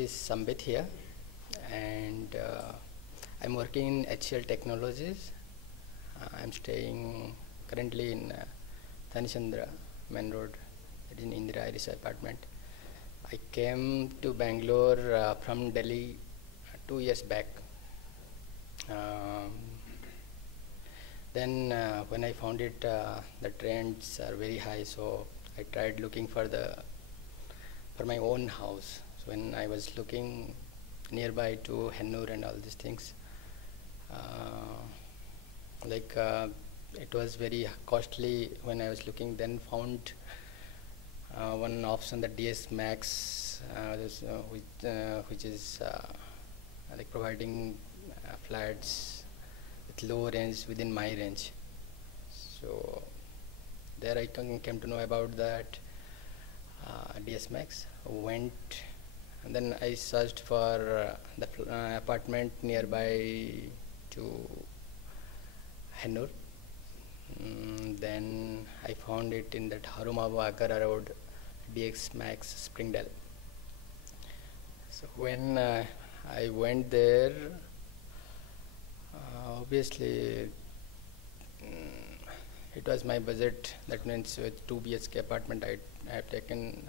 is Sambit here, and I'm working in HCL Technologies. I'm staying currently in Thanichandra, Main Road, it is in Indira Iris apartment. I came to Bangalore from Delhi 2 years back. Um, then when I found it, the trends are very high, so I tried looking for my own house. So when I was looking nearby to Hennur and all these things, it was very costly when I was looking. Then found one option, the DS Max, which is like providing flats with low range within my range. So there I came to know about that DS Max. Went and then I searched for the apartment nearby to Hennur. Then I found it in that Harumaba Agara Road, DX Max Springdale. So when I went there, obviously it was my budget. That means with 2 BHK apartment I have taken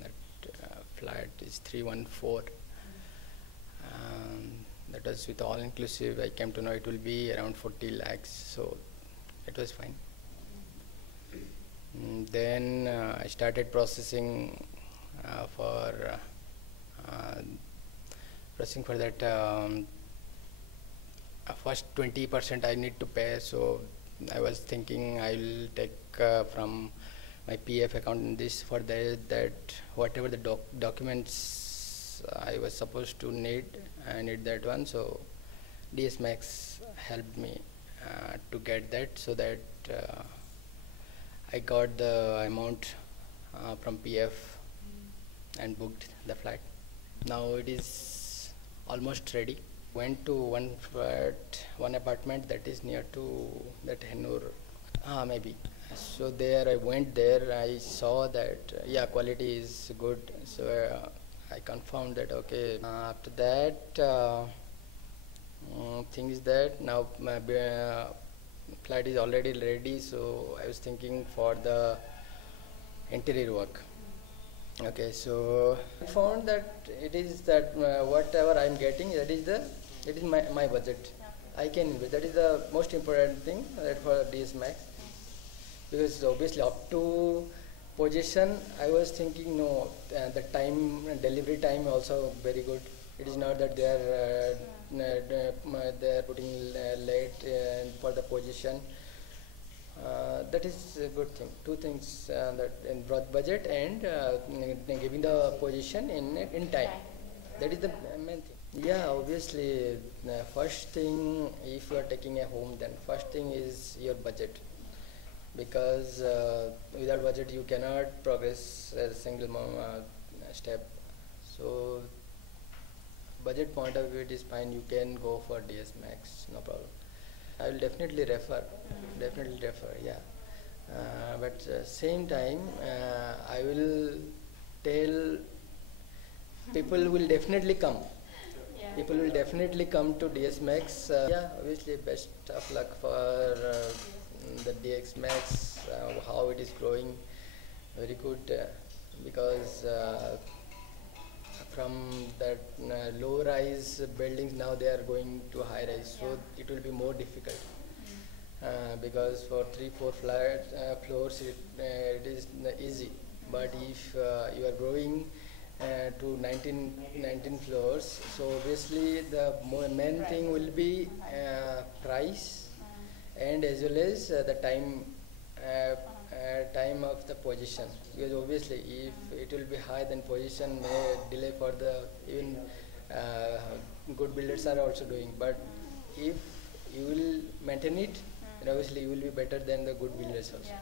that flat is 314. That was with all inclusive. I came to know it will be around 40 lakhs, so it was fine. Then I started processing for that. First 20% I need to pay, so I was thinking I will take from my PF account in this. For that whatever the documents I was supposed to need, I need that one. So DS Max helped me to get that, so that I got the amount from PF and booked the flat. Now it is almost ready. Went to one apartment that is near to that Hennur, maybe. So there I went there, I saw that quality is good, so I confirmed that okay. After that thing is that now my flat is already ready, so I was thinking for the interior work. Okay, so I found that it is that whatever I'm getting, it is my budget. I can invest. That is the most important thing that for DS Max, because obviously up to position I was thinking no, the time delivery time also very good. It is not that they are putting late for the position. That is a good thing. Two things, that in broad budget and giving the position in time. That is the main thing. Yeah, obviously, first thing, if you are taking a home, then first thing is your budget, because without budget you cannot progress a single step. So budget point of view, it is fine. You can go for DS Max, no problem. I will definitely refer. Yeah. But same time, I will tell people will definitely come. People will definitely come to DS Max. Obviously, best of luck for the DX Max. How it is growing, very good, because from that low-rise buildings now they are going to high-rise, so it will be more difficult. Because for 3-4 floors it is easy, but if you are growing to 19 floors, so obviously the main thing will be price, and as well as the time of the position, because obviously if it will be high, then position may delay for the even good builders are also doing. But if you will maintain it, then obviously you will be better than the good builders also.